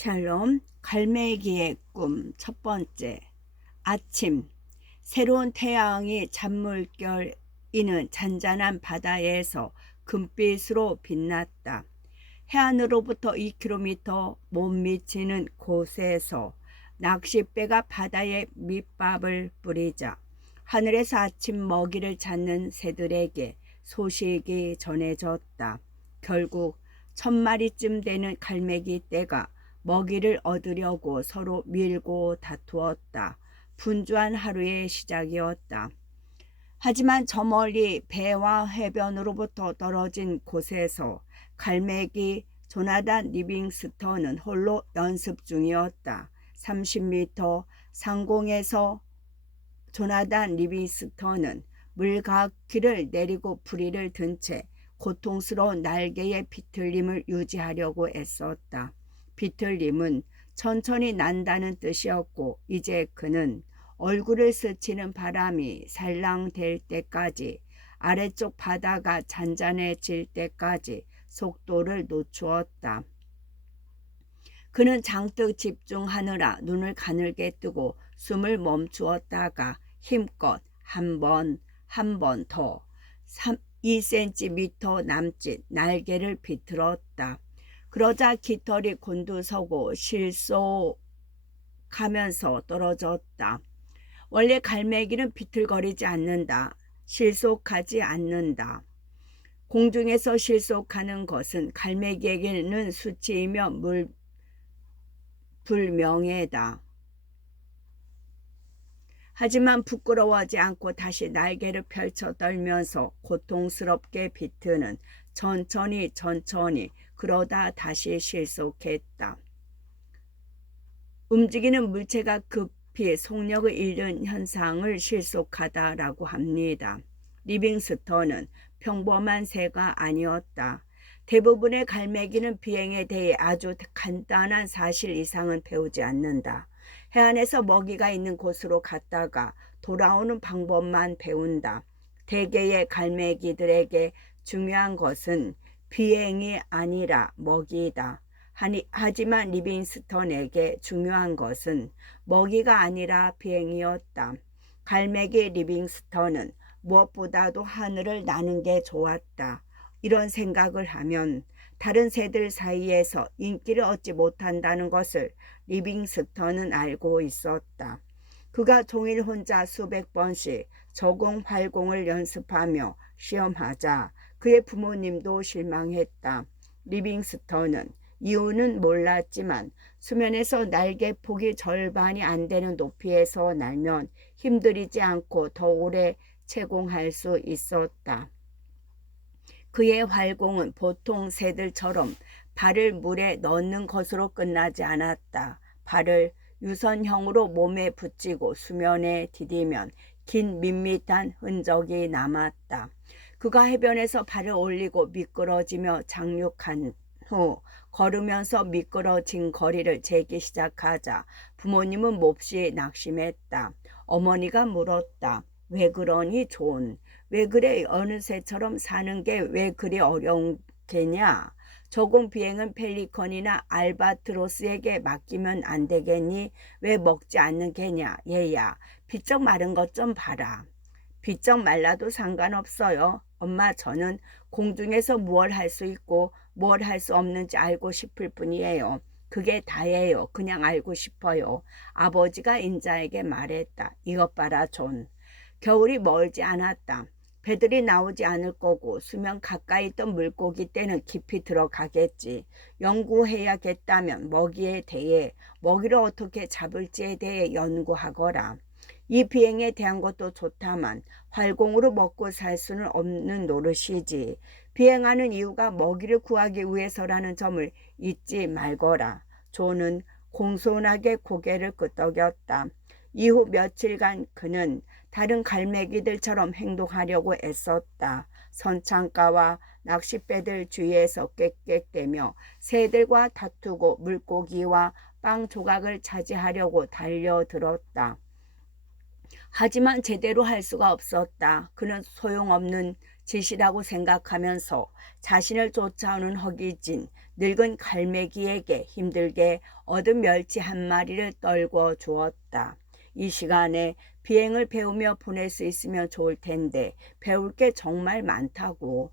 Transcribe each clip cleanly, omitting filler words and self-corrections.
샬롬, 갈매기의 꿈 첫 번째. 아침, 새로운 태양이 잔물결이는 잔잔한 바다에서 금빛으로 빛났다. 해안으로부터 2km 못 미치는 곳에서 낚싯배가 바다에 밑밥을 뿌리자 하늘에서 아침 먹이를 찾는 새들에게 소식이 전해졌다. 결국 1000마리쯤 되는 갈매기 떼가 먹이를 얻으려고 서로 밀고 다투었다. 분주한 하루의 시작이었다. 하지만 저 멀리 배와 해변으로부터 떨어진 곳에서 갈매기 조나단 리빙스턴은 홀로 연습 중이었다. 30m 상공에서 조나단 리빙스턴은 물가키를 내리고 부리를 든 채 고통스러운 날개의 비틀림을 유지하려고 애썼다. 비틀림은 천천히 난다는 뜻이었고 이제 그는 얼굴을 스치는 바람이 살랑댈 때까지, 아래쪽 바다가 잔잔해질 때까지 속도를 늦추었다. 그는 잔뜩 집중하느라 눈을 가늘게 뜨고 숨을 멈추었다가 힘껏 한 번 더 2cm 남짓 날개를 비틀었다. 그러자 깃털이 곤두서고 실속하면서 떨어졌다. 원래 갈매기는 비틀거리지 않는다. 실속하지 않는다. 공중에서 실속하는 것은 갈매기에게는 수치이며 불명예다. 하지만 부끄러워하지 않고 다시 날개를 펼쳐 떨면서 고통스럽게 비트는 천천히 그러다 다시 실속했다. 움직이는 물체가 급히 속력을 잃는 현상을 실속하다라고 합니다. 리빙스턴은 평범한 새가 아니었다. 대부분의 갈매기는 비행에 대해 아주 간단한 사실 이상은 배우지 않는다. 해안에서 먹이가 있는 곳으로 갔다가 돌아오는 방법만 배운다. 대개의 갈매기들에게 중요한 것은 비행이 아니라 먹이다. 하지만 리빙스턴에게 중요한 것은 먹이가 아니라 비행이었다. 갈매기 리빙스턴은 무엇보다도 하늘을 나는 게 좋았다. 이런 생각을 하면 다른 새들 사이에서 인기를 얻지 못한다는 것을 리빙스턴은 알고 있었다. 그가 종일 혼자 수백 번씩 저공 활공을 연습하며 시험하자 그의 부모님도 실망했다. 리빙스턴은 이유는 몰랐지만 수면에서 날개 폭이 절반이 안 되는 높이에서 날면 힘들이지 않고 더 오래 채공할 수 있었다. 그의 활공은 보통 새들처럼 발을 물에 넣는 것으로 끝나지 않았다. 발을 유선형으로 몸에 붙이고 수면에 디디면 긴 밋밋한 흔적이 남았다. 그가 해변에서 발을 올리고 미끄러지며 착륙한 후 걸으면서 미끄러진 거리를 재기 시작하자 부모님은 몹시 낙심했다. 어머니가 물었다. 왜 그러니 존? 왜 그래? 어느 새처럼 사는 게 왜 그리 어려운 게냐? 저공 비행은 펠리컨이나 알바트로스에게 맡기면 안 되겠니? 왜 먹지 않는 게냐? 얘야, 비쩍 마른 것 좀 봐라. 비쩍 말라도 상관없어요. 엄마, 저는 공중에서 무얼 할 수 있고 무얼 할 수 없는지 알고 싶을 뿐이에요. 그게 다예요. 그냥 알고 싶어요. 아버지가 인자에게 말했다. 이것 봐라, 존. 겨울이 멀지 않았다. 배들이 나오지 않을 거고 수면 가까이 있던 물고기 떼는 깊이 들어가겠지. 연구해야겠다면 먹이에 대해, 먹이를 어떻게 잡을지에 대해 연구하거라. 이 비행에 대한 것도 좋다만 활공으로 먹고 살 수는 없는 노릇이지. 비행하는 이유가 먹이를 구하기 위해서라는 점을 잊지 말거라. 존은 공손하게 고개를 끄덕였다. 이후 며칠간 그는 다른 갈매기들처럼 행동하려고 애썼다. 선창가와 낚싯배들 주위에서 꽥꽥대며 새들과 다투고 물고기와 빵 조각을 차지하려고 달려들었다. 하지만 제대로 할 수가 없었다. 그는 소용없는 짓이라고 생각하면서 자신을 쫓아오는 허기진 늙은 갈매기에게 힘들게 얻은 멸치 한 마리를 떨궈 주었다. 이 시간에 비행을 배우며 보낼 수 있으면 좋을 텐데 배울 게 정말 많다고.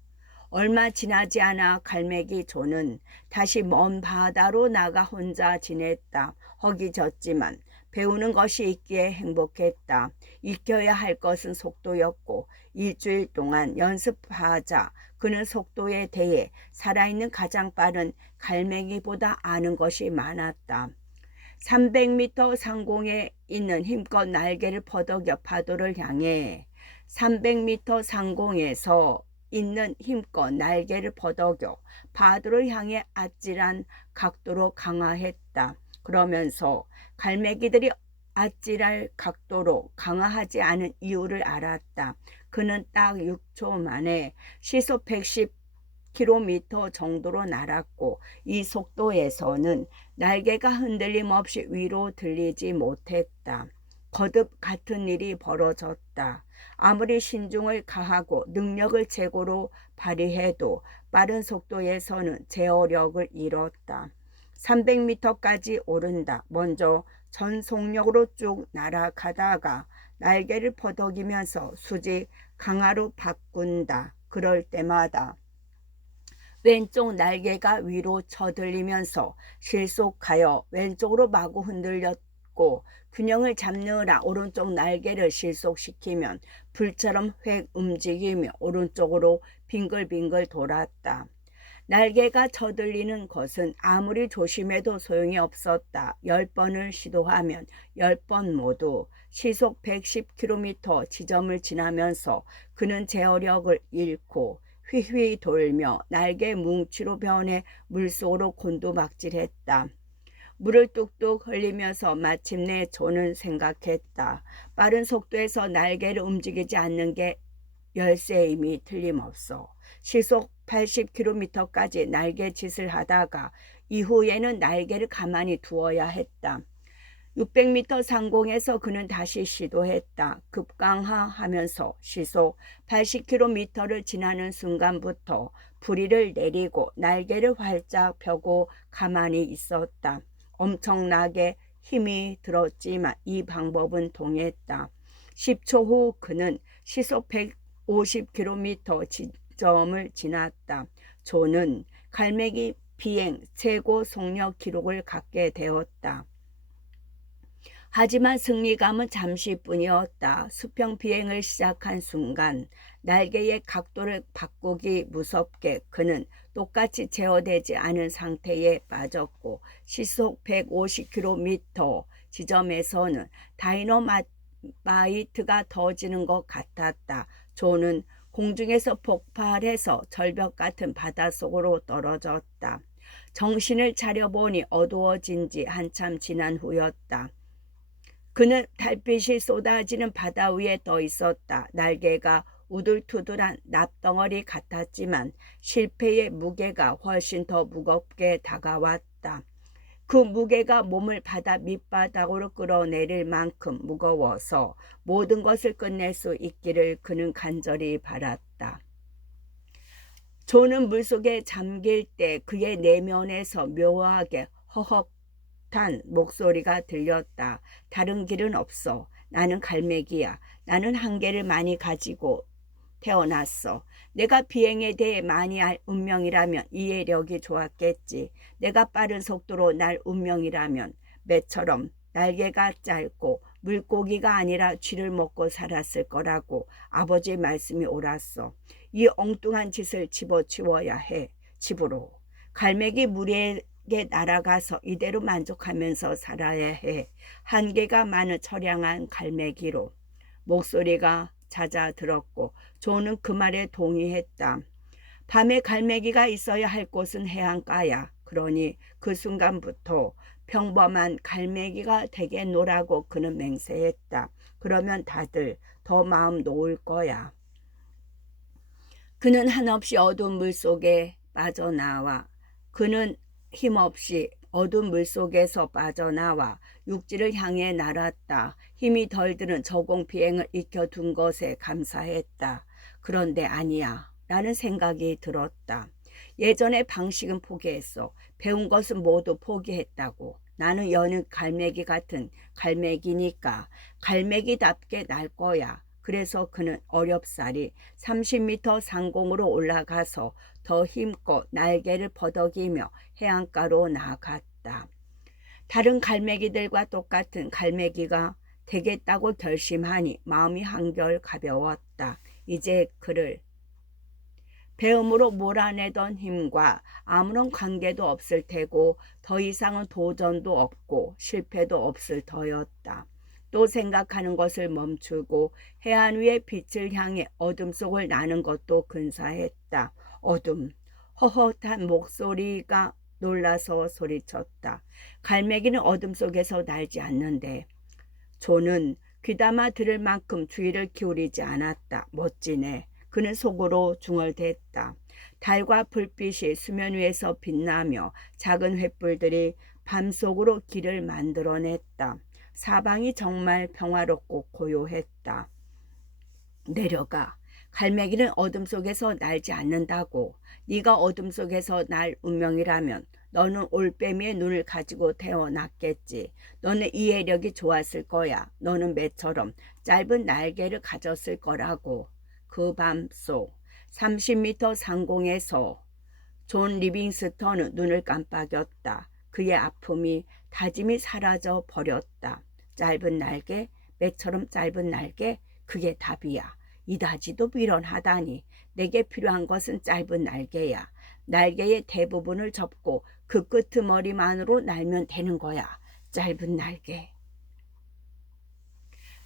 얼마 지나지 않아 갈매기 조는 다시 먼 바다로 나가 혼자 지냈다. 허기졌지만 배우는 것이 있기에 행복했다. 익혀야 할 것은 속도였고 일주일 동안 연습하자 그는 속도에 대해 살아있는 가장 빠른 갈매기보다 아는 것이 많았다. 300m 상공에 있는 힘껏 날개를 퍼덕여 파도를 향해 300m 상공에서 있는 힘껏 날개를 퍼덕여 파도를 향해 아찔한 각도로 강화했다. 그러면서 갈매기들이 아찔할 각도로 강화하지 않은 이유를 알았다. 그는 딱 6초 만에 시속 110km 정도로 날았고 이 속도에서는 날개가 흔들림 없이 위로 들리지 못했다. 거듭 같은 일이 벌어졌다. 아무리 신중을 가하고 능력을 최고로 발휘해도 빠른 속도에서는 제어력을 잃었다. 300m까지 오른다. 먼저 전속력으로 쭉 날아가다가 날개를 퍼덕이면서 수직 강화로 바꾼다. 그럴 때마다 왼쪽 날개가 위로 쳐들리면서 실속하여 왼쪽으로 마구 흔들렸고 균형을 잡느라 오른쪽 날개를 실속시키면 불처럼 획 움직이며 오른쪽으로 빙글빙글 돌았다. 날개가 쳐들리는 것은 아무리 조심해도 소용이 없었다. 10번을 시도하면 10번 모두 시속 110km 지점을 지나면서 그는 제어력을 잃고 휘휘 돌며 날개 뭉치로 변해 물속으로 곤두박질했다. 물을 뚝뚝 흘리면서 마침내 조는 생각했다. 빠른 속도에서 날개를 움직이지 않는 게 열쇠임이 틀림없어. 시속 80km까지 날개짓을 하다가 이후에는 날개를 가만히 두어야 했다. 600m 상공에서 그는 다시 시도했다. 급강하하면서 시속 80km를 지나는 순간부터 부리를 내리고 날개를 활짝 펴고 가만히 있었다. 엄청나게 힘이 들었지만 이 방법은 통했다. 10초 후 그는 시속 150km 지점을 지났다. 조는 갈매기 비행 최고 속력 기록을 갖게 되었다. 하지만 승리감은 잠시뿐이었다. 수평 비행을 시작한 순간 날개의 각도를 바꾸기 무섭게 그는 똑같이 제어되지 않은 상태에 빠졌고 시속 150km 지점에서는 다이너마이트가 터지는 것 같았다. 조는 공중에서 폭발해서 절벽 같은 바닷속으로 떨어졌다. 정신을 차려보니 어두워진 지 한참 지난 후였다. 그는 달빛이 쏟아지는 바다 위에 떠 있었다. 날개가 우둘투둘한 납덩어리 같았지만 실패의 무게가 훨씬 더 무겁게 다가왔다. 그 무게가 몸을 바다 밑바닥으로 끌어내릴 만큼 무거워서 모든 것을 끝낼 수 있기를 그는 간절히 바랐다. 조는 물속에 잠길 때 그의 내면에서 묘하게 허헉 탄 목소리가 들렸다. 다른 길은 없어. 나는 갈매기야. 나는 한계를 많이 가지고 태어났어. 내가 비행에 대해 많이 알 운명이라면 이해력이 좋았겠지. 내가 빠른 속도로 날 운명이라면 매처럼 날개가 짧고 물고기가 아니라 쥐를 먹고 살았을 거라고 아버지의 말씀이 옳았어. 이 엉뚱한 짓을 집어치워야 해. 집으로. 갈매기 무리에 날아가서 이대로 만족하면서 살아야 해. 한계가 많은 처량한 갈매기로. 목소리가 잦아들었고 조는 그 말에 동의했다. 밤에 갈매기가 있어야 할 곳은 해안가야. 그러니 그 순간부터 평범한 갈매기가 되겠노라고 그는 맹세했다. 그러면 다들 더 마음 놓을 거야. 그는 한없이 어두운 물속에 빠져나와 그는 힘없이 어두운 물속에서 빠져나와 육지를 향해 날았다. 힘이 덜 드는 저공 비행을 익혀둔 것에 감사했다. 그런데 아니야 라는 생각이 들었다. 예전의 방식은 포기했어. 배운 것은 모두 포기했다고. 나는 여느 갈매기 같은 갈매기니까 갈매기답게 날 거야. 그래서 그는 어렵사리 30m 상공으로 올라가서 더 힘껏 날개를 버덕이며 해안가로 나아갔다. 다른 갈매기들과 똑같은 갈매기가 되겠다고 결심하니 마음이 한결 가벼웠다. 이제 그를 배움으로 몰아내던 힘과 아무런 관계도 없을 테고 더 이상은 도전도 없고 실패도 없을 터였다. 또 생각하는 것을 멈추고 해안 위의 빛을 향해 어둠 속을 나는 것도 근사했다. 어둠. 허헛한 목소리가 놀라서 소리쳤다. 갈매기는 어둠 속에서 날지 않는데. 존은 귀담아 들을 만큼 주의를 기울이지 않았다. 멋지네. 그는 속으로 중얼댔다. 달과 불빛이 수면 위에서 빛나며 작은 횃불들이 밤속으로 길을 만들어냈다. 사방이 정말 평화롭고 고요했다. 내려가. 갈매기는 어둠 속에서 날지 않는다고. 네가 어둠 속에서 날 운명이라면 너는 올빼미의 눈을 가지고 태어났겠지. 너는 이해력이 좋았을 거야. 너는 매처럼 짧은 날개를 가졌을 거라고. 그 밤속 30m 상공에서 존 리빙스턴은 눈을 깜빡였다. 그의 아픔이 다짐이 사라져 버렸다. 짧은 날개, 매처럼 짧은 날개, 그게 답이야. 이다지도 미련하다니. 내게 필요한 것은 짧은 날개야. 날개의 대부분을 접고 그 끄트머리만으로 날면 되는 거야. 짧은 날개.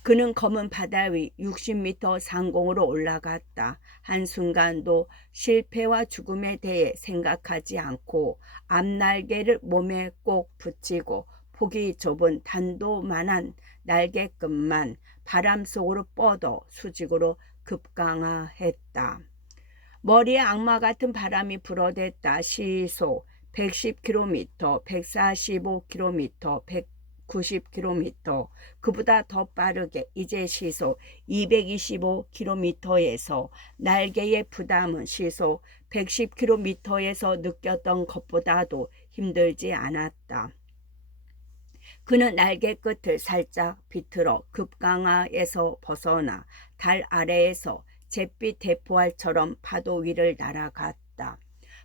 그는 검은 바다 위 60m 상공으로 올라갔다. 한순간도 실패와 죽음에 대해 생각하지 않고 앞날개를 몸에 꼭 붙이고 폭이 좁은 단도만한 날개끝만 바람 속으로 뻗어 수직으로 급강하했다. 머리에 악마 같은 바람이 불어댔다. 시속 110km, 145km, 190km, 그보다 더 빠르게 이제 시속 225km에서 날개의 부담은 시속 110km에서 느꼈던 것보다도 힘들지 않았다. 그는 날개 끝을 살짝 비틀어 급강하에서 벗어나 달 아래에서 잿빛 대포알처럼 파도 위를 날아갔다.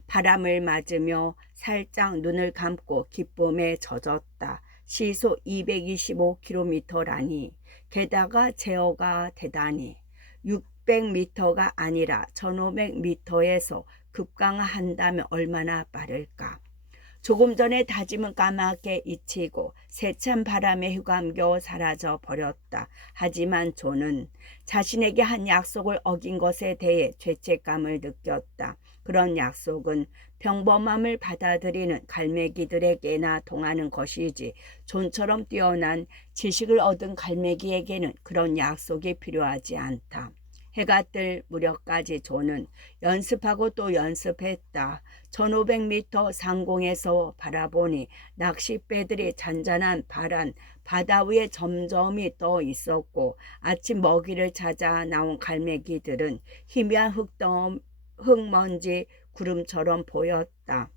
바람을 맞으며 살짝 눈을 감고 기쁨에 젖었다. 시속 225km라니. 게다가 제어가 되다니. 600m가 아니라 1500m에서 급강하한다면 얼마나 빠를까. 조금 전에 다짐은 까맣게 잊히고 세찬 바람에 휘감겨 사라져 버렸다. 하지만 존은 자신에게 한 약속을 어긴 것에 대해 죄책감을 느꼈다. 그런 약속은 평범함을 받아들이는 갈매기들에게나 통하는 것이지 존처럼 뛰어난 지식을 얻은 갈매기에게는 그런 약속이 필요하지 않다. 해가 뜰 무렵까지 존은 연습하고 또 연습했다. 1500m 상공에서 바라보니 낚싯배들이 잔잔한 파란 바다 위에 점점이 떠 있었고 아침 먹이를 찾아 나온 갈매기들은 희미한 흙먼지 구름처럼 보였다.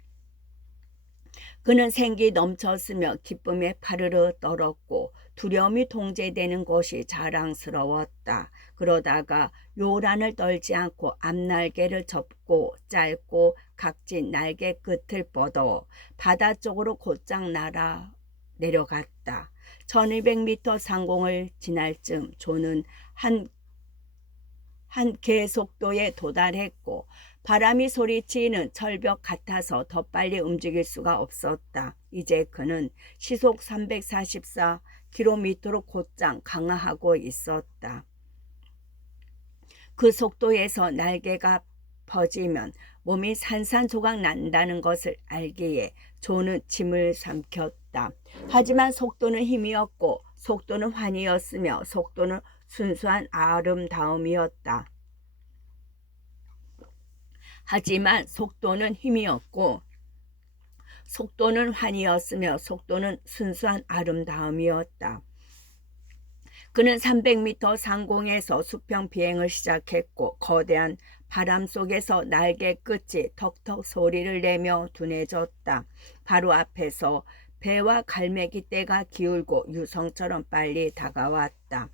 그는 생기 넘쳤으며 기쁨에 파르르 떨었고 두려움이 통제되는 것이 자랑스러웠다. 그러다가 요란을 떨지 않고 앞날개를 접고 짧고 각진 날개 끝을 뻗어 바다 쪽으로 곧장 날아 내려갔다. 1200m 상공을 지날 즈음 존은 한 계속도에 도달했고 바람이 소리치는 철벽 같아서 더 빨리 움직일 수가 없었다. 이제 그는 시속 344km로 곧장 강화하고 있었다. 그 속도에서 날개가 퍼지면 몸이 산산조각 난다는 것을 알기에 존은 침을 삼켰다. 하지만 속도는 힘이었고 속도는 환희였으며 속도는 순수한 아름다움이었다. 하지만 속도는 힘이었고 속도는 환희였으며 속도는 순수한 아름다움이었다. 그는 300m 상공에서 수평 비행을 시작했고 거대한 바람 속에서 날개 끝이 턱턱 소리를 내며 둔해졌다. 바로 앞에서 배와 갈매기 떼가 기울고 유성처럼 빨리 다가왔다.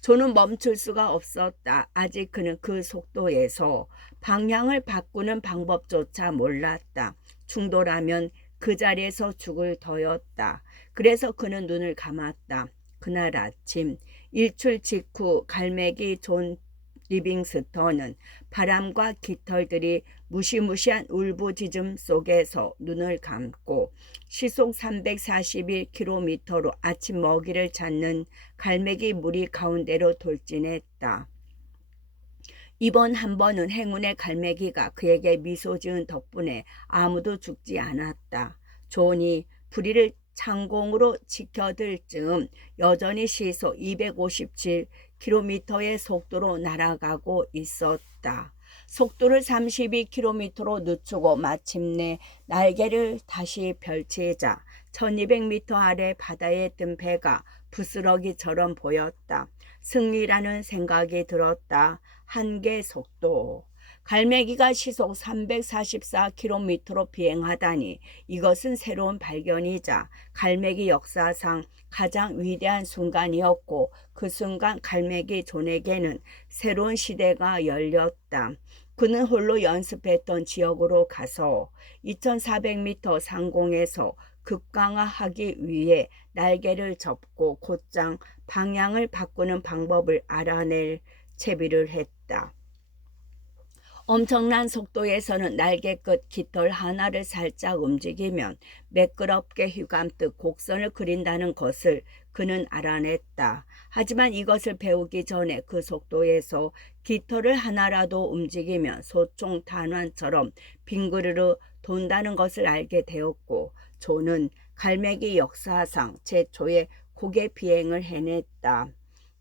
조는 멈출 수가 없었다. 아직 그는 그 속도에서 방향을 바꾸는 방법조차 몰랐다. 충돌하면 그 자리에서 죽을 터였다. 그래서 그는 눈을 감았다. 그날 아침 일출 직후 갈매기 존 리빙스턴은 바람과 깃털들이 무시무시한 울부짖음 속에서 눈을 감고 시속 341km로 아침 먹이를 찾는 갈매기 무리 가운데로 돌진했다. 이번 한 번은 행운의 갈매기가 그에게 미소 지은 덕분에 아무도 죽지 않았다. 존이 부리를 창공으로 지켜들 즈음 여전히 시속 257km의 속도로 날아가고 있었다. 속도를 32km로 늦추고 마침내 날개를 다시 펼치자 1200m 아래 바다에 뜬 배가 부스러기처럼 보였다. 승리라는 생각이 들었다. 한계 속도. 갈매기가 시속 344km로 비행하다니 이것은 새로운 발견이자 갈매기 역사상 가장 위대한 순간이었고 그 순간 갈매기 존에게는 새로운 시대가 열렸다. 그는 홀로 연습했던 지역으로 가서 2400m 상공에서 급강하하기 위해 날개를 접고 곧장 방향을 바꾸는 방법을 알아낼 채비를 했다. 엄청난 속도에서는 날개 끝 깃털 하나를 살짝 움직이면 매끄럽게 휘감듯 곡선을 그린다는 것을 그는 알아냈다. 하지만 이것을 배우기 전에 그 속도에서 깃털을 하나라도 움직이면 소총 탄환처럼 빙그르르 돈다는 것을 알게 되었고 존은 갈매기 역사상 최초의 고개 비행을 해냈다.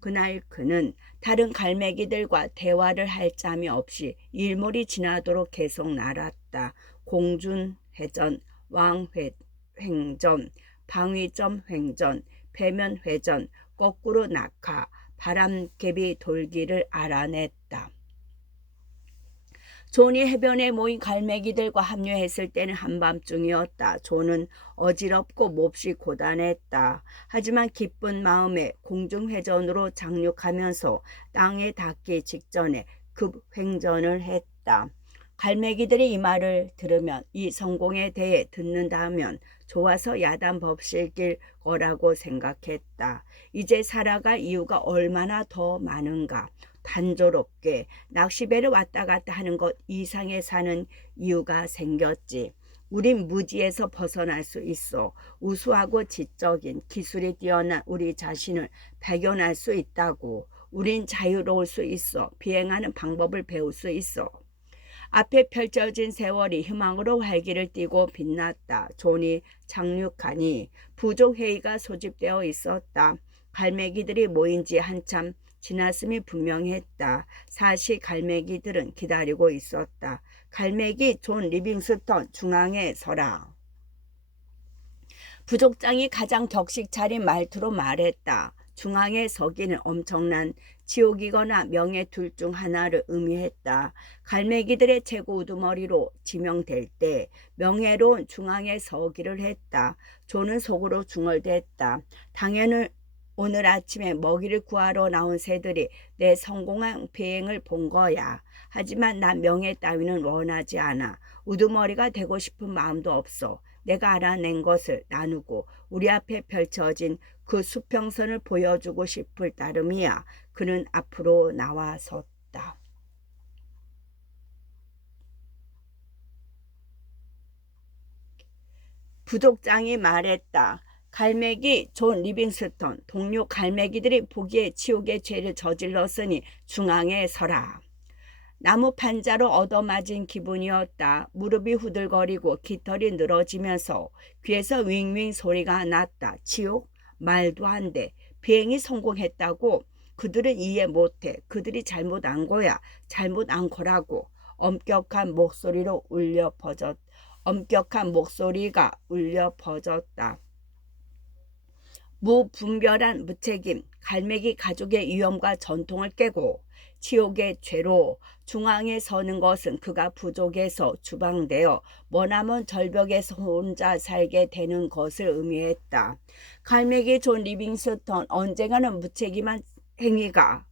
그날 그는 다른 갈매기들과 대화를 할 짬이 없이 일몰이 지나도록 계속 날았다. 공준회전, 왕횡전, 방위점 횡전, 배면회전, 거꾸로 낙하, 바람개비 돌기를 알아냈다. 존이 해변에 모인 갈매기들과 합류했을 때는 한밤중이었다. 존은 어지럽고 몹시 고단했다. 하지만 기쁜 마음에 공중회전으로 착륙하면서 땅에 닿기 직전에 급횡전을 했다. 갈매기들이 이 말을 들으면 이 성공에 대해 듣는다면 좋아서 야단법실길 거라고 생각했다. 이제 살아갈 이유가 얼마나 더 많은가. 단조롭게 낚시배를 왔다 갔다 하는 것 이상의 사는 이유가 생겼지. 우린 무지에서 벗어날 수 있어. 우수하고 지적인 기술이 뛰어난 우리 자신을 발견할 수 있다고. 우린 자유로울 수 있어. 비행하는 방법을 배울 수 있어. 앞에 펼쳐진 세월이 희망으로 활기를 띠고 빛났다. 존이 착륙하니 부족회의가 소집되어 있었다. 갈매기들이 모인 지 한참 지났음이 분명했다. 사실 갈매기들은 기다리고 있었다. 갈매기 존 리빙스턴 중앙에 서라. 부족장이 가장 격식 차린 말투로 말했다. 중앙에 서기는 엄청난 지옥이거나 명예 둘 중 하나를 의미했다. 갈매기들의 최고 우두머리로 지명될 때 명예로운 중앙에 서기를 했다. 존은 속으로 중얼댔다. 당연히 오늘 아침에 먹이를 구하러 나온 새들이 내 성공한 비행을 본 거야. 하지만 난 명예 따위는 원하지 않아. 우두머리가 되고 싶은 마음도 없어. 내가 알아낸 것을 나누고 우리 앞에 펼쳐진 그 수평선을 보여주고 싶을 따름이야. 그는 앞으로 나와섰다. 부족장이 말했다. 갈매기 존 리빙스턴, 동료 갈매기들이 보기에 지옥의 죄를 저질렀으니 중앙에 서라. 나무 판자로 얻어맞은 기분이었다. 무릎이 후들거리고 깃털이 늘어지면서 귀에서 윙윙 소리가 났다. 지옥? 말도 안 돼. 비행이 성공했다고? 그들은 이해 못해. 그들이 잘못 안 거야. 잘못 안 거라고. 엄격한 목소리가 울려 퍼졌다. 무분별한 무책임, 갈매기 가족의 위엄과 전통을 깨고 치욕의 죄로 중앙에 서는 것은 그가 부족해서 추방되어 머나먼 절벽에서 혼자 살게 되는 것을 의미했다. 갈매기 존 리빙스턴 언젠가는 무책임한 행위가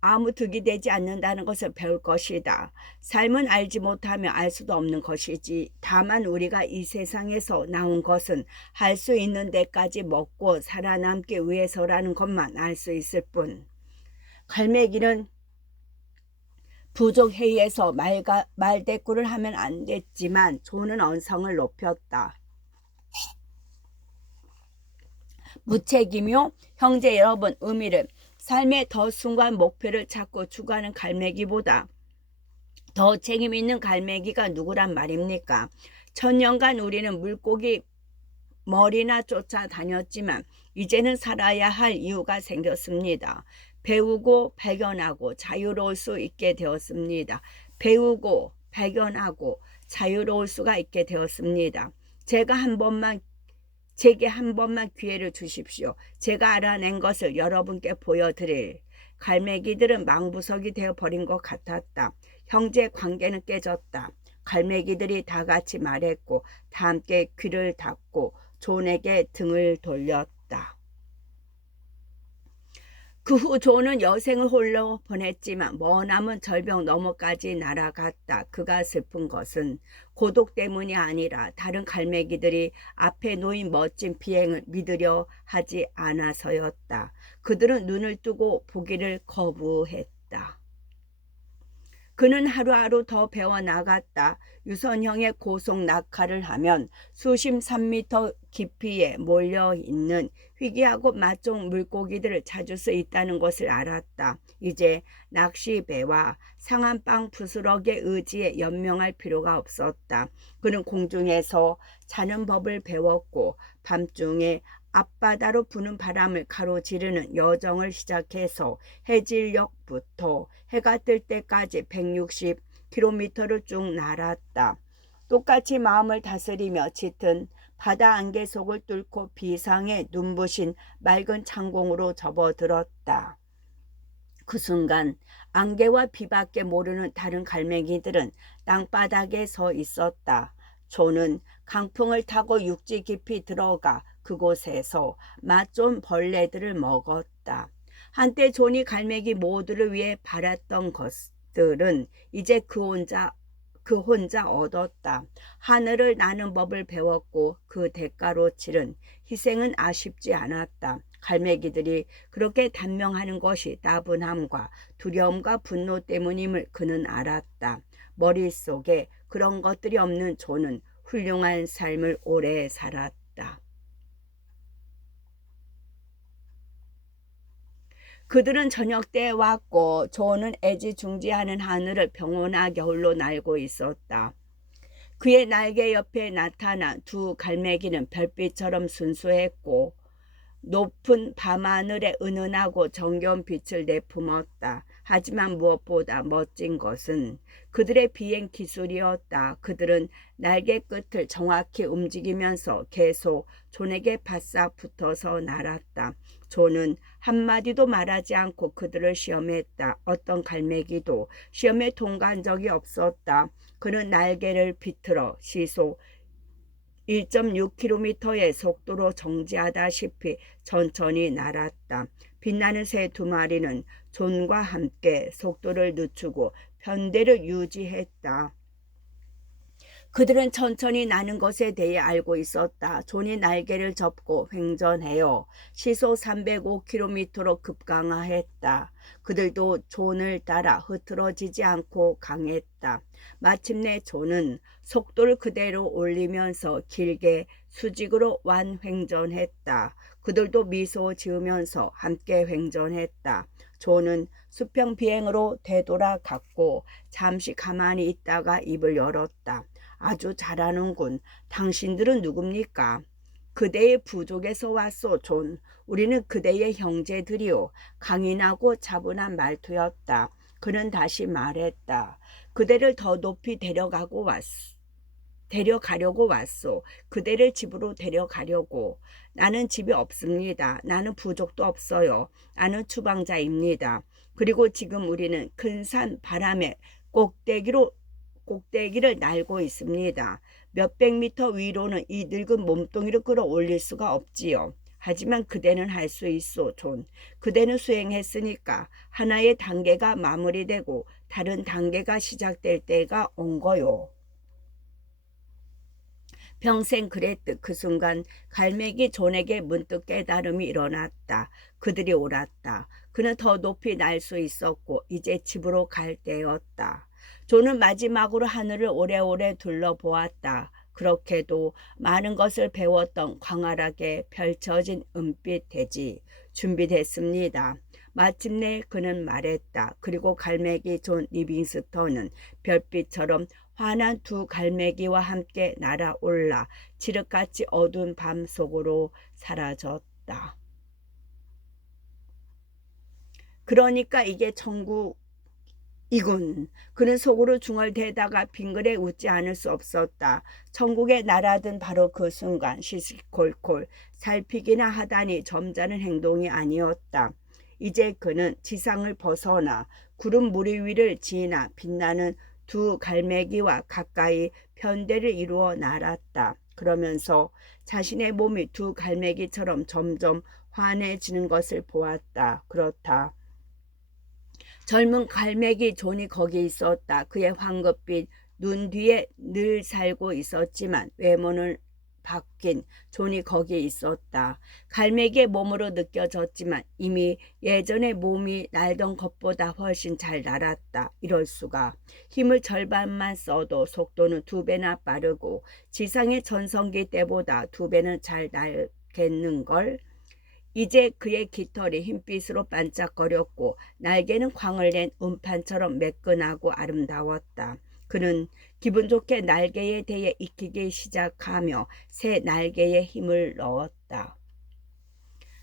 아무 득이 되지 않는다는 것을 배울 것이다. 삶은 알지 못하며 알 수도 없는 것이지. 다만 우리가 이 세상에서 나온 것은 할 수 있는 데까지 먹고 살아남기 위해서라는 것만 알 수 있을 뿐. 갈매기는 부족회의에서 말대꾸를 하면 안 됐지만 존은 언성을 높였다. 무책임요? 형제 여러분, 의미를 삶의 더 순간 목표를 찾고 추구하는 갈매기보다 더 책임 있는 갈매기가 누구란 말입니까? 천년간 우리는 물고기 머리나 쫓아다녔지만 이제는 살아야 할 이유가 생겼습니다. 배우고 발견하고 자유로울 수 있게 되었습니다. 배우고 발견하고 자유로울 수가 있게 되었습니다. 제게 한 번만 기회를 주십시오. 제가 알아낸 것을 여러분께 보여드릴. 갈매기들은 망부석이 되어버린 것 같았다. 형제 관계는 깨졌다. 갈매기들이 다 같이 말했고 다 함께 귀를 닫고 존에게 등을 돌렸다. 그 후 존은 여생을 홀로 보냈지만 머나먼 절벽 너머까지 날아갔다. 그가 슬픈 것은 고독 때문이 아니라 다른 갈매기들이 앞에 놓인 멋진 비행을 믿으려 하지 않아서였다. 그들은 눈을 뜨고 보기를 거부했다. 그는 하루하루 더 배워나갔다. 유선형의 고속 낙하를 하면 수십 3미터 깊이에 몰려있는 희귀하고 맛좋은 물고기들을 찾을 수 있다는 것을 알았다. 이제 낚시배와 상한빵 부스러기의 의지에 연명할 필요가 없었다. 그는 공중에서 자는 법을 배웠고 밤중에 앞바다로 부는 바람을 가로지르는 여정을 시작해서 해질녘부터 해가 뜰 때까지 160km를 쭉 날았다. 똑같이 마음을 다스리며 짙은 바다 안개 속을 뚫고 비상에 눈부신 맑은 창공으로 접어들었다. 그 순간 안개와 비밖에 모르는 다른 갈매기들은 땅바닥에 서 있었다. 존은 강풍을 타고 육지 깊이 들어가 그곳에서 맛 좋은 벌레들을 먹었다. 한때 존이 갈매기 모두를 위해 바랐던 것들은 이제 그 혼자 얻었다. 하늘을 나는 법을 배웠고 그 대가로 치른 희생은 아쉽지 않았다. 갈매기들이 그렇게 단명하는 것이 따분함과 두려움과 분노 때문임을 그는 알았다. 머릿속에 그런 것들이 없는 존은 훌륭한 삶을 오래 살았다. 그들은 저녁 때에 왔고 존은 애지중지하는 하늘을 평온하게 홀로 날고 있었다. 그의 날개 옆에 나타난 두 갈매기는 별빛처럼 순수했고 높은 밤하늘에 은은하고 정겨운 빛을 내뿜었다. 하지만 무엇보다 멋진 것은 그들의 비행 기술이었다. 그들은 날개 끝을 정확히 움직이면서 계속 존에게 바싹 붙어서 날았다. 존은 한마디도 말하지 않고 그들을 시험했다. 어떤 갈매기도 시험에 통과한 적이 없었다. 그는 날개를 비틀어 시속 1.6km의 속도로 정지하다시피 천천히 날았다. 빛나는 새 두 마리는 존과 함께 속도를 늦추고 편대를 유지했다. 그들은 천천히 나는 것에 대해 알고 있었다. 존이 날개를 접고 횡전하여 시속 305km로 급강하했다. 그들도 존을 따라 흐트러지지 않고 강했다. 마침내 존은 속도를 그대로 올리면서 길게 수직으로 완횡전했다. 그들도 미소 지으면서 함께 횡전했다. 존은 수평 비행으로 되돌아갔고 잠시 가만히 있다가 입을 열었다. 아주 잘하는군. 당신들은 누굽니까? 그대의 부족에서 왔소, 존. 우리는 그대의 형제들이요. 강인하고 차분한 말투였다. 그는 다시 말했다. 그대를 더 높이 데려가려고 왔소. 그대를 집으로 데려가려고. 나는 집이 없습니다. 나는 부족도 없어요. 나는 추방자입니다. 그리고 지금 우리는 큰 산 바람의 꼭대기를 날고 있습니다. 몇백 미터 위로는 이 늙은 몸뚱이를 끌어올릴 수가 없지요. 하지만 그대는 할 수 있어, 존. 그대는 수행했으니까 하나의 단계가 마무리되고 다른 단계가 시작될 때가 온 거요. 평생 그랬듯 그 순간 갈매기 존에게 문득 깨달음이 일어났다. 그들이 옳았다. 그는 더 높이 날 수 있었고 이제 집으로 갈 때였다. 존은 마지막으로 하늘을 오래오래 둘러보았다. 그렇게도 많은 것을 배웠던 광활하게 펼쳐진 은빛 대지. 준비됐습니다. 마침내 그는 말했다. 그리고 갈매기 존 리빙스턴은 별빛처럼 환한 두 갈매기와 함께 날아올라 칠흑같이 어두운 밤 속으로 사라졌다. 그러니까 이게 천국이군. 그는 속으로 중얼대다가 빙그레 웃지 않을 수 없었다. 천국에 날아든 바로 그 순간 시시콜콜 살피기나 하다니 점잖은 행동이 아니었다. 이제 그는 지상을 벗어나 구름 무리 위를 지나 빛나는 두 갈매기와 가까이 편대를 이루어 날았다. 그러면서 자신의 몸이 두 갈매기처럼 점점 환해지는 것을 보았다. 그렇다. 젊은 갈매기 존이 거기 있었다. 그의 황급빛 눈 뒤에 늘 살고 있었지만 외모는 바뀐 존이 거기 있었다. 갈매기의 몸으로 느껴졌지만 이미 예전에 몸이 날던 것보다 훨씬 잘 날았다. 이럴 수가. 힘을 절반만 써도 속도는 2배나 빠르고 지상의 전성기 때보다 2배는 잘 날겠는걸. 이제 그의 깃털이 흰빛으로 반짝거렸고 날개는 광을 낸 음판처럼 매끈하고 아름다웠다. 그는 기분 좋게 날개에 대해 익히기 시작하며 새 날개에 힘을 넣었다.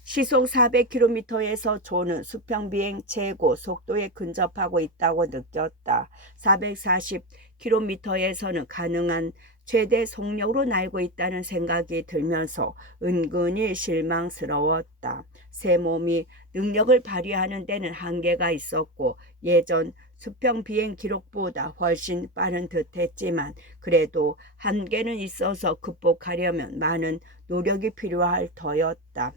시속 400km에서 존은 수평비행 최고 속도에 근접하고 있다고 느꼈다. 440km에서는 가능한 최대 속력으로 날고 있다는 생각이 들면서 은근히 실망스러웠다. 새 몸이 능력을 발휘하는 데는 한계가 있었고 예전 수평 비행 기록보다 훨씬 빠른 듯했지만 그래도 한계는 있어서 극복하려면 많은 노력이 필요할 터였다.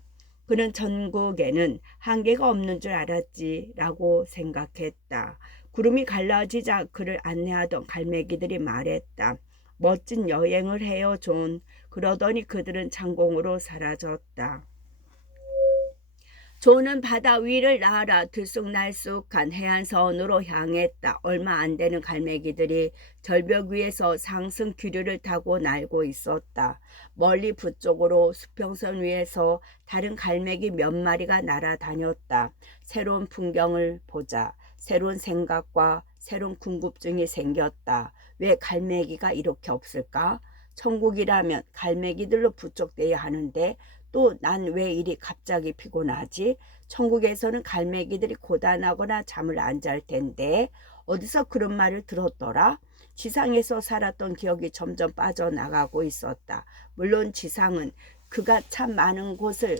그는 천국에는 한계가 없는 줄 알았지라고 생각했다. 구름이 갈라지자 그를 안내하던 갈매기들이 말했다. 멋진 여행을 해요, 존. 그러더니 그들은 창공으로 사라졌다. 존은 바다 위를 날아 들쑥날쑥한 해안선으로 향했다. 얼마 안 되는 갈매기들이 절벽 위에서 상승 기류를 타고 날고 있었다. 멀리 북쪽으로 수평선 위에서 다른 갈매기 몇 마리가 날아다녔다. 새로운 풍경을 보자. 새로운 생각과 새로운 궁금증이 생겼다. 왜 갈매기가 이렇게 없을까? 천국이라면 갈매기들로 부족돼야 하는데 또 난 왜 이리 갑자기 피곤하지? 천국에서는 갈매기들이 고단하거나 잠을 안 잘 텐데 어디서 그런 말을 들었더라? 지상에서 살았던 기억이 점점 빠져나가고 있었다. 물론 지상은 그가 참 많은 것을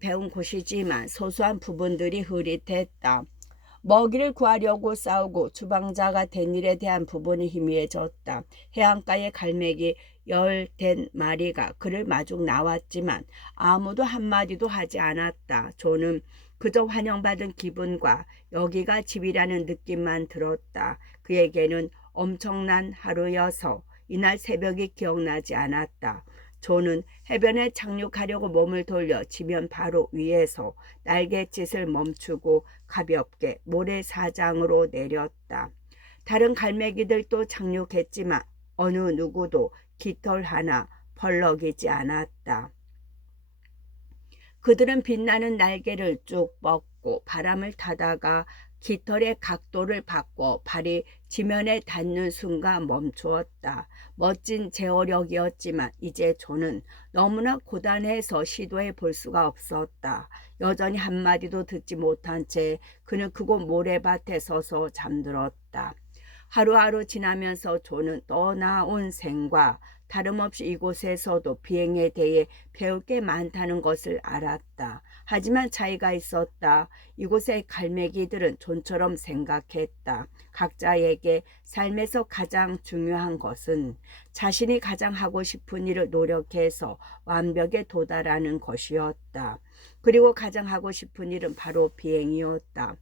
배운 곳이지만 소소한 부분들이 흐릿했다. 먹이를 구하려고 싸우고 주방자가 된 일에 대한 부분이 희미해졌다. 해안가의 갈매기 10마리가 그를 마중 나왔지만 아무도 한마디도 하지 않았다. 존은 그저 환영받은 기분과 여기가 집이라는 느낌만 들었다. 그에게는 엄청난 하루여서 이날 새벽이 기억나지 않았다. 존은 해변에 착륙하려고 몸을 돌려 지면 바로 위에서 날갯짓을 멈추고 가볍게 모래사장으로 내렸다. 다른 갈매기들도 착륙했지만 어느 누구도 깃털 하나 펄럭이지 않았다. 그들은 빛나는 날개를 쭉 뻗고 바람을 타다가 깃털의 각도를 바꿔 발이 지면에 닿는 순간 멈추었다. 멋진 제어력이었지만 이제 존은 너무나 고단해서 시도해 볼 수가 없었다. 여전히 한마디도 듣지 못한 채 그는 그곳 모래밭에 서서 잠들었다. 하루하루 지나면서 존은 또 나온 생과 다름없이 이곳에서도 비행에 대해 배울 게 많다는 것을 알았다. 하지만 차이가 있었다. 이곳의 갈매기들은 존처럼 생각했다. 각자에게 삶에서 가장 중요한 것은 자신이 가장 하고 싶은 일을 노력해서 완벽에 도달하는 것이었다. 그리고 가장 하고 싶은 일은 바로 비행이었다.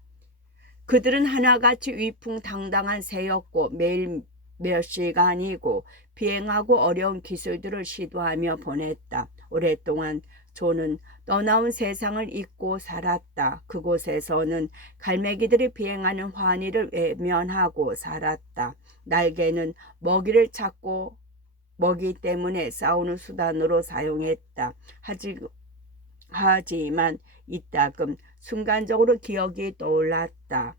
그들은 하나같이 위풍당당한 새였고 매일 몇 시간이고 비행하고 어려운 기술들을 시도하며 보냈다. 오랫동안 존은 떠나온 세상을 잊고 살았다. 그곳에서는 갈매기들이 비행하는 환희를 외면하고 살았다. 날개는 먹이를 찾고 먹이 때문에 싸우는 수단으로 사용했다. 하지만 이따금 순간적으로 기억이 떠올랐다.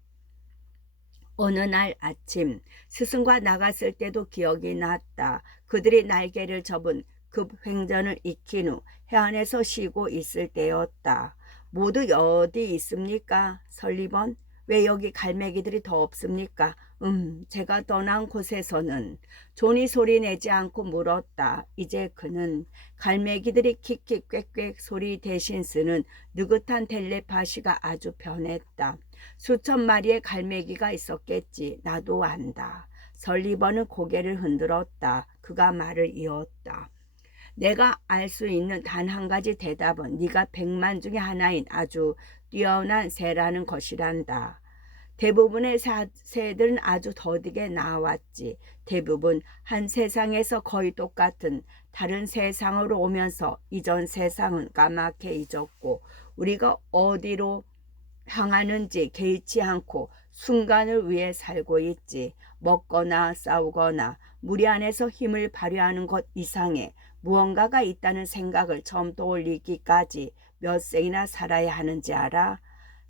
어느 날 아침 스승과 나갔을 때도 기억이 났다. 그들이 날개를 접은 급 횡전을 익힌 후 해안에서 쉬고 있을 때였다. 모두 어디 있습니까? 설리번? 왜 여기 갈매기들이 더 없습니까? 제가 떠난 곳에서는 존이 소리 내지 않고 물었다. 이제 그는 갈매기들이 킥킥 꽥꽥 소리 대신 쓰는 느긋한 텔레파시가 아주 편했다. 수천 마리의 갈매기가 있었겠지. 나도 안다. 설리번은 고개를 흔들었다. 그가 말을 이었다. 내가 알 수 있는 단 한 가지 대답은 네가 100만 중에 하나인 아주 뛰어난 새라는 것이란다. 대부분의 새들은 아주 더디게 나왔지. 대부분 한 세상에서 거의 똑같은 다른 세상으로 오면서 이전 세상은 까맣게 잊었고 우리가 어디로 향하는지 개의치 않고 순간을 위해 살고 있지. 먹거나 싸우거나 무리 안에서 힘을 발휘하는 것 이상의 무언가가 있다는 생각을 처음 떠올리기까지 몇 생이나 살아야 하는지 알아?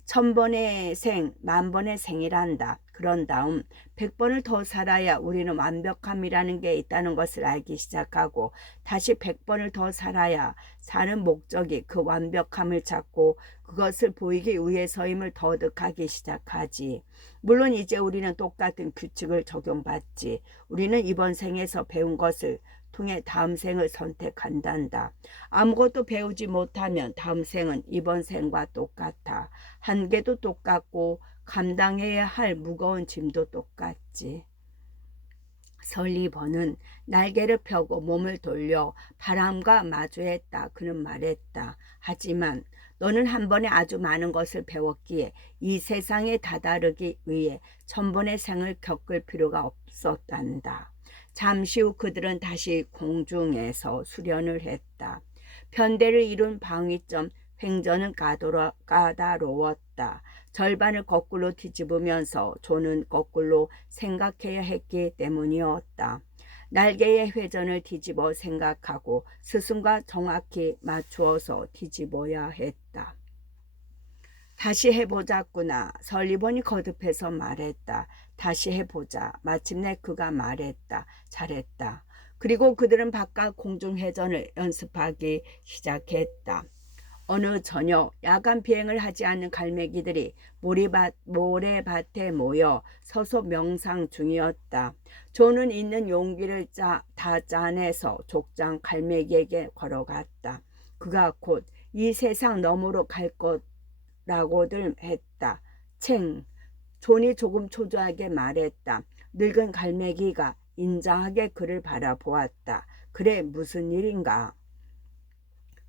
1000번의 생, 10,000번의 생이란다. 그런 다음 100번을 더 살아야 우리는 완벽함이라는 게 있다는 것을 알기 시작하고 다시 100번을 더 살아야 사는 목적이 그 완벽함을 찾고 그것을 보이기 위해서임을 터득하기 시작하지. 물론 이제 우리는 똑같은 규칙을 적용받지. 우리는 이번 생에서 배운 것을 통해 다음 생을 선택한단다. 아무것도 배우지 못하면 다음 생은 이번 생과 똑같아. 한계도 똑같고 감당해야 할 무거운 짐도 똑같지. 설리번은 날개를 펴고 몸을 돌려 바람과 마주했다. 그는 말했다. 하지만 너는 한 번에 아주 많은 것을 배웠기에 이 세상에 다다르기 위해 1000번의 생을 겪을 필요가 없었단다. 잠시 후 그들은 다시 공중에서 수련을 했다. 편대를 이룬 방위점 횡전은 까다로웠다. 절반을 거꾸로 뒤집으면서 존은 거꾸로 생각해야 했기 때문이었다. 날개의 회전을 뒤집어 생각하고 스승과 정확히 맞추어서 뒤집어야 했다. 다시 해보자꾸나. 설리번이 거듭해서 말했다. 다시 해보자. 마침내 그가 말했다. 잘했다. 그리고 그들은 바깥 공중회전을 연습하기 시작했다. 어느 저녁 야간 비행을 하지 않는 갈매기들이 모래밭에 모여 서서 명상 중이었다. 존은 있는 용기를 다 짜내서 족장 갈매기에게 걸어갔다. 그가 곧 이 세상 너머로 갈 것라고들 했다. 챙. 존이 조금 초조하게 말했다. 늙은 갈매기가 인자하게 그를 바라보았다. 그래, 무슨 일인가?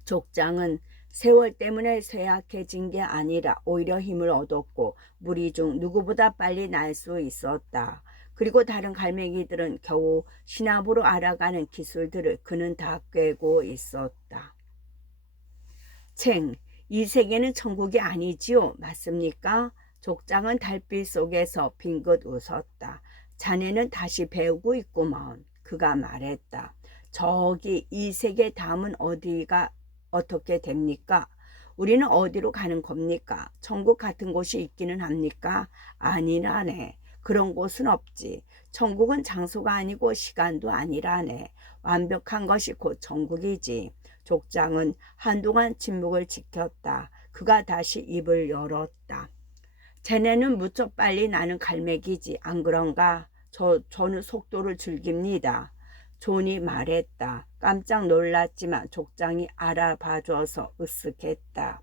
족장은 세월 때문에 쇠약해진 게 아니라 오히려 힘을 얻었고 무리 중 누구보다 빨리 날 수 있었다. 그리고 다른 갈매기들은 겨우 신압으로 알아가는 기술들을 그는 다 꿰고 있었다. 챙, 이 세계는 천국이 아니지요. 맞습니까? 족장은 달빛 속에서 빙긋 웃었다. 자네는 다시 배우고 있구먼. 그가 말했다. 저기 이 세계 다음은 어떻게 됩니까? 우리는 어디로 가는 겁니까? 천국 같은 곳이 있기는 합니까? 아니라네. 그런 곳은 없지. 천국은 장소가 아니고 시간도 아니라네. 완벽한 것이 곧 천국이지. 족장은 한동안 침묵을 지켰다. 그가 다시 입을 열었다. 쟤네는 무척 빨리 나는 갈매기지. 안 그런가? 저는 속도를 즐깁니다. 존이 말했다. 깜짝 놀랐지만 족장이 알아봐줘서 으쓱했다.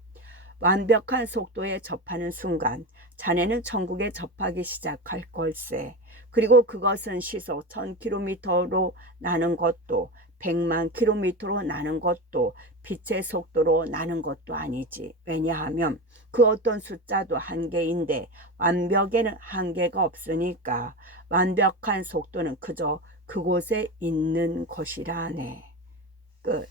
완벽한 속도에 접하는 순간 자네는 천국에 접하기 시작할 걸세. 그리고 그것은 시속 1000km로 나는 것도 100만 km로 나는 것도 빛의 속도로 나는 것도 아니지. 왜냐하면 그 어떤 숫자도 한계인데 완벽에는 한계가 없으니까. 완벽한 속도는 그저 그곳에 있는 것이라네. 끝.